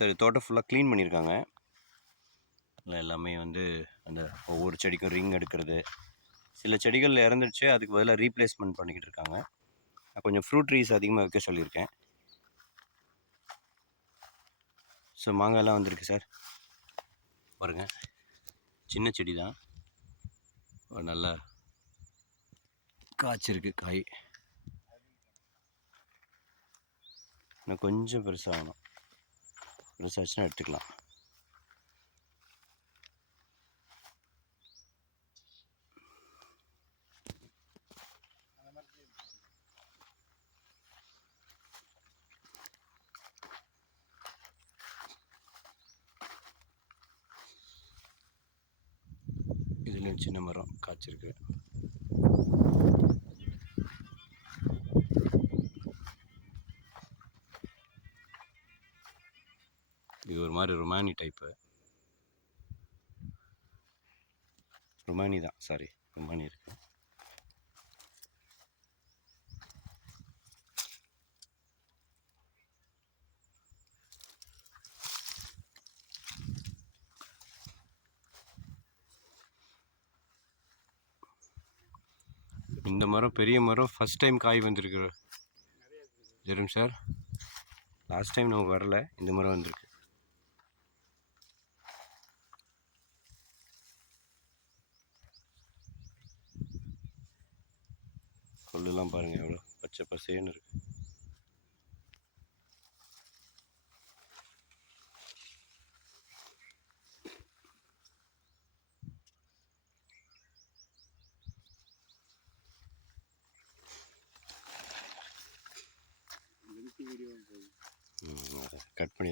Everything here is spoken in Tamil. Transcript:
சரி, தோட்டம் ஃபுல்லாக க்ளீன் பண்ணியிருக்காங்க. எல்லாமே வந்து அந்த ஒவ்வொரு செடிக்கும் ரிங் எடுக்கிறது, சில செடிகள் இறந்துடுச்சு, அதுக்கு பதிலாக ரீப்ளேஸ்மெண்ட் பண்ணிக்கிட்டு இருக்காங்க. நான் கொஞ்சம் ஃப்ரூட் ட்ரீஸ் அதிகமாக வைக்க சொல்லியிருக்கேன். ஸோ மாங்காய்லாம் வந்திருக்கு சார். பாருங்க, சின்ன செடி தான், நல்லா காய்ச்சிருக்கு காய். இன்னும் கொஞ்சம் பெருசாகணும், பெருசாச்சுன்னா எடுத்துக்கலாம். இதுலேயும் சின்ன மரம் காய்ச்சிருக்கு. இது ஒரு மாதிரி ருமானி டைப்பு. ருமானி தான், சாரி, ருமானி இருக்கு. இந்த மரம் பெரிய மரம், ஃபஸ்ட் டைம் காய் வந்திருக்கு ஜெரும் சார். லாஸ்ட் டைம் நமக்கு வரல, இந்த மரம் வந்திருக்கு. கொள்ளுலாம் பாருங்கள் எவ்வளோ பச்சை பசேன்னு இருக்கு. கட் பண்ணி